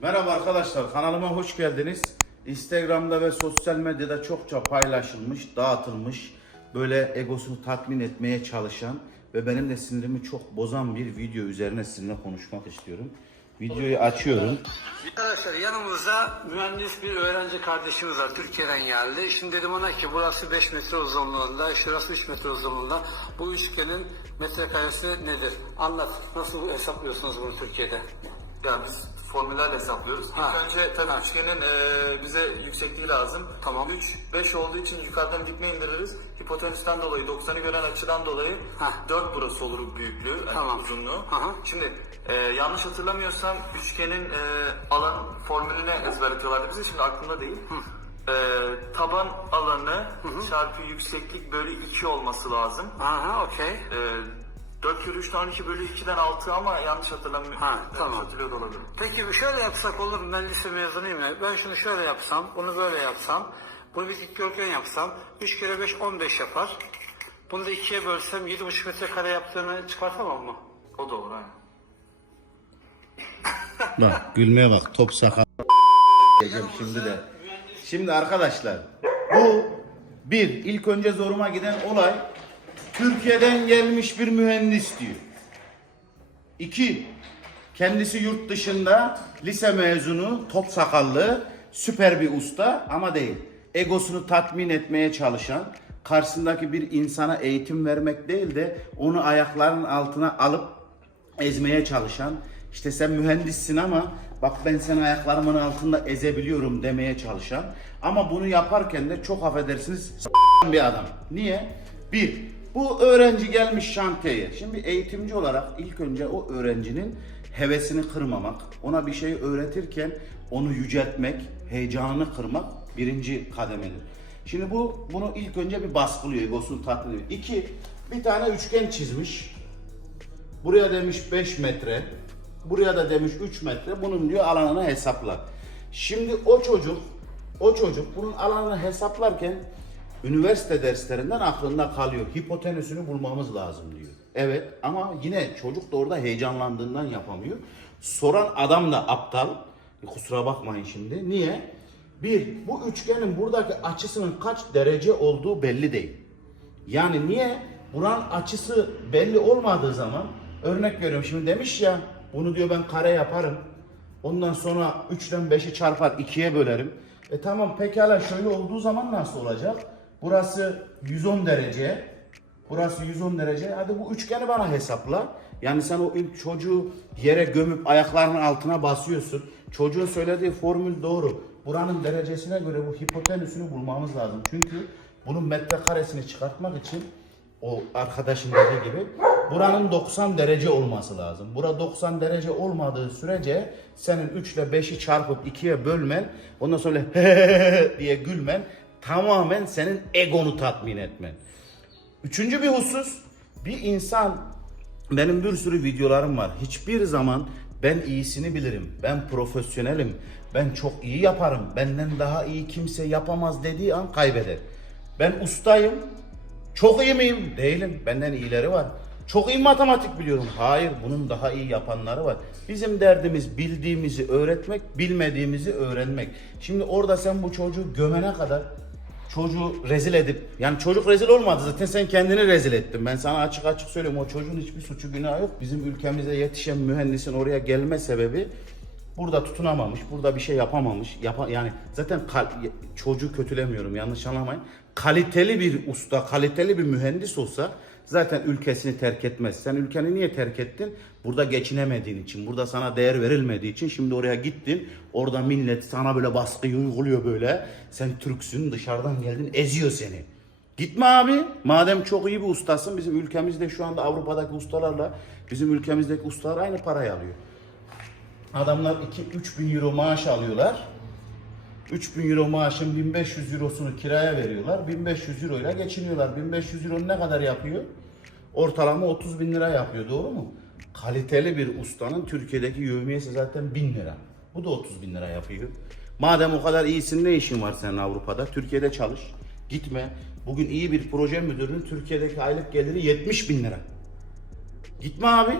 Merhaba arkadaşlar, kanalıma hoş geldiniz. Instagram'da ve sosyal medyada çokça paylaşılmış, dağıtılmış, böyle egosunu tatmin etmeye çalışan ve benim de sinirimi çok bozan bir video üzerine sizinle konuşmak istiyorum. Videoyu açıyorum. Arkadaşlar yanımızda mühendis bir öğrenci kardeşimiz var. Türkiye'den geldi. Şimdi dedim ona ki burası 5 metre uzunluğunda, şurası 3 metre uzunluğunda. Bu üçgenin metrekaresi nedir? Anlat. Nasıl hesaplıyorsunuz bunu Türkiye'de? Biz formüllerle hesaplıyoruz. Ha. İlk önce tabii Ha. üçgenin e, bize yüksekliği lazım. Tamam. 3, 5 olduğu için yukarıdan dikme indiririz. Hipotenüsten dolayı, 90'ı gören açıdan dolayı Ha. 4 burası olur büyüklüğü, yani Tamam. uzunluğu. Aha. Şimdi e, yanlış hatırlamıyorsam üçgenin e, alan formülünü ezberletiyorlardı bize. Şimdi aklımda değil. E, taban alanı çarpı yükseklik bölü 2 olması lazım. Aha okey. E, 4 kere 3 tane 2 bölü 2'den 6 ama yanlış hatırlamıyorum. Ha, Yanlış tamam. hatırlıyor da olabilirim. Peki şöyle yapsak olur mu? Ben lise mezunuyum ya. Ben şunu şöyle yapsam, bunu böyle yapsam, bunu bir dikdörtgen yapsam, 3 kere 5 15 yapar. Bunu da ikiye bölsem 7,5 metrekare yaptığını çıkartamam mı? O da olur aynen. Bak gülmeye bak, top sakal. Diyeceğim şimdi de. Şimdi arkadaşlar, bu bir, ilk önce zoruma giden olay Türkiye'den gelmiş bir mühendis diyor. İki, kendisi yurt dışında lise mezunu, top sakallı, süper bir usta ama değil. Egosunu tatmin etmeye çalışan, karşısındaki bir insana eğitim vermek değil de onu ayaklarının altına alıp ezmeye çalışan, işte sen mühendissin ama bak ben seni ayaklarımın altında ezebiliyorum demeye çalışan ama bunu yaparken de çok affedersiniz bir adam. Niye? Bir, bu öğrenci gelmiş şantiyeye. Şimdi eğitimci olarak ilk önce o öğrencinin hevesini kırmamak, ona bir şey öğretirken onu yüceltmek, heyecanını kırmak birinci kademedir. Şimdi bu bunu ilk önce bir baskılıyor, egosunu tatmin ediyor. İki, bir tane üçgen çizmiş. Buraya demiş 5 metre. Buraya da demiş 3 metre. Bunun diyor alanını hesapla. Şimdi o çocuk o çocuk bunun alanını hesaplarken üniversite derslerinden aklında kalıyor. Hipotenüsünü bulmamız lazım diyor. Evet ama yine çocuk da orada heyecanlandığından yapamıyor. Soran adam da aptal. Kusura bakmayın şimdi. Niye? Bir, bu üçgenin buradaki açısının kaç derece olduğu belli değil. Yani niye? Buranın açısı belli olmadığı zaman örnek veriyorum şimdi demiş ya bunu diyor ben kare yaparım. Ondan sonra 3'ten 5'i çarpar 2'ye bölerim. E tamam pekala şöyle olduğu zaman nasıl olacak? Burası 110 derece. Burası 110 derece. Hadi bu üçgeni bana hesapla. Yani sen o ilk çocuğu yere gömüp ayaklarının altına basıyorsun. Çocuğun söylediği formül doğru. Buranın derecesine göre bu hipotenüsünü bulmamız lazım. Çünkü bunun metrekaresini çıkartmak için o arkadaşın dediği gibi buranın 90 derece olması lazım. Bura 90 derece olmadığı sürece senin 3 ile 5'i çarpıp 2'ye bölmen ondan sonra diye gülmen tamamen senin egonu tatmin etmen. Üçüncü bir husus bir insan benim bir sürü videolarım var. Hiçbir zaman ben iyisini bilirim. Ben profesyonelim. Ben çok iyi yaparım. Benden daha iyi kimse yapamaz dediği an kaybeder. Ben ustayım. Çok iyi miyim? Değilim. Benden iyileri var. Çok iyi matematik biliyorum. Hayır, bunun daha iyi yapanları var. Bizim derdimiz bildiğimizi öğretmek, bilmediğimizi öğrenmek. Şimdi orada sen bu çocuğu gömene kadar çocuğu rezil edip yani çocuk rezil olmadı zaten sen kendini rezil ettin. Ben sana açık açık söylüyorum o çocuğun hiçbir suçu günahı yok. Bizim ülkemize yetişen mühendisin oraya gelme sebebi burada tutunamamış, burada bir şey yapamamış. Yapa, yani zaten kal- çocuğu kötülemiyorum yanlış anlamayın. Kaliteli bir usta, kaliteli bir mühendis olsa zaten ülkesini terk etmez. Sen ülkeni niye terk ettin? Burada geçinemediğin için, burada sana değer verilmediği için şimdi oraya gittin. Orada millet sana böyle baskıyı uyguluyor böyle. Sen Türksün, dışarıdan geldin, eziyor seni. Gitme abi. Madem çok iyi bir ustasın, bizim ülkemizde şu anda Avrupa'daki ustalarla bizim ülkemizdeki ustalar aynı parayı alıyor. Adamlar 2-3 bin euro maaş alıyorlar. 3000 euro maaşın 1500 eurosunu kiraya veriyorlar. 1500 euro ile geçiniyorlar. 1500 euro ne kadar yapıyor? Ortalama 30 bin lira yapıyor. Doğru mu? Kaliteli bir ustanın Türkiye'deki yevmiyesi zaten 1000 lira. Bu da 30 bin lira yapıyor. Madem o kadar iyisin ne işin var senin Avrupa'da? Türkiye'de çalış. Gitme. Bugün iyi bir proje müdürünün Türkiye'deki aylık geliri 70 bin lira. Gitme abi.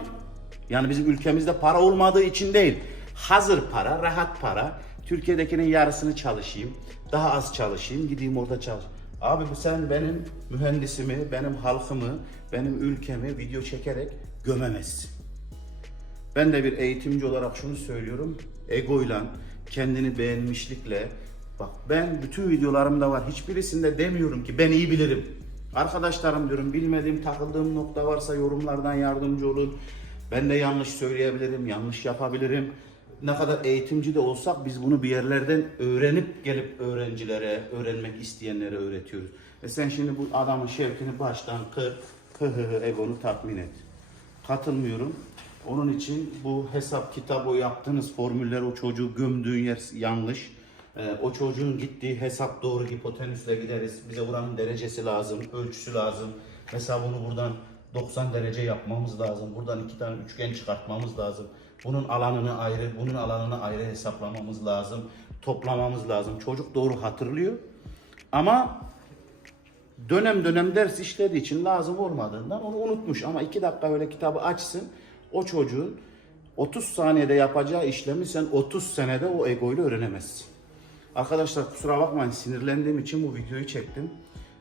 Yani bizim ülkemizde para olmadığı için değil. hazır para, rahat para. Türkiye'dekinin yarısını çalışayım, daha az çalışayım, gideyim orada çalış. Abi bu sen benim mühendisimi, benim halkımı, benim ülkemi video çekerek gömemezsin. Ben de bir eğitimci olarak şunu söylüyorum. Egoyla, kendini beğenmişlikle. Bak ben bütün videolarımda var. Hiçbirisinde demiyorum ki ben iyi bilirim. Arkadaşlarım diyorum bilmediğim, takıldığım nokta varsa yorumlardan yardımcı olun. Ben de yanlış söyleyebilirim, yanlış yapabilirim. Ne kadar eğitimci de olsak biz bunu bir yerlerden öğrenip gelip öğrencilere, öğrenmek isteyenlere öğretiyoruz. Ve sen şimdi bu adamın şevkini baştan kır, hı hı hı egonu tatmin et. Katılmıyorum. Onun için bu hesap kitabı yaptığınız formüller o çocuğu gömdüğün yer yanlış. Ee, o çocuğun gittiği hesap doğru hipotenüsle gideriz. Bize buranın derecesi lazım, ölçüsü lazım. Mesela bunu buradan 90 derece yapmamız lazım. Buradan iki tane üçgen çıkartmamız lazım. Bunun alanını ayrı, bunun alanını ayrı hesaplamamız lazım. Toplamamız lazım. Çocuk doğru hatırlıyor. Ama dönem dönem ders işlediği için lazım olmadığından onu unutmuş. Ama iki dakika öyle kitabı açsın. O çocuğun 30 saniyede yapacağı işlemi sen 30 senede o egoyla öğrenemezsin. Arkadaşlar kusura bakmayın sinirlendiğim için bu videoyu çektim.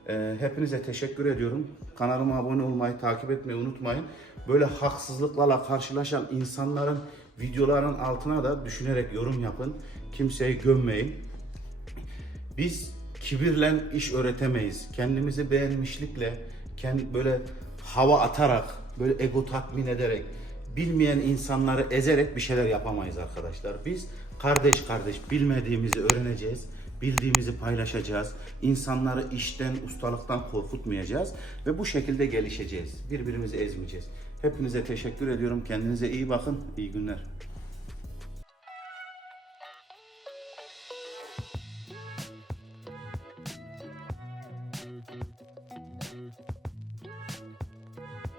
Ee, hepinize teşekkür ediyorum. Kanalıma abone olmayı, takip etmeyi unutmayın. Böyle haksızlıklarla karşılaşan insanların videoların altına da düşünerek yorum yapın. Kimseyi gömmeyin. Biz kibirle iş öğretemeyiz. Kendimizi beğenmişlikle, kendi böyle hava atarak, böyle ego tatmin ederek, bilmeyen insanları ezerek bir şeyler yapamayız arkadaşlar. Biz kardeş kardeş bilmediğimizi öğreneceğiz. Bildiğimizi paylaşacağız. İnsanları işten, ustalıktan korkutmayacağız ve bu şekilde gelişeceğiz. Birbirimizi ezmeyeceğiz. Hepinize teşekkür ediyorum. Kendinize iyi bakın. İyi günler.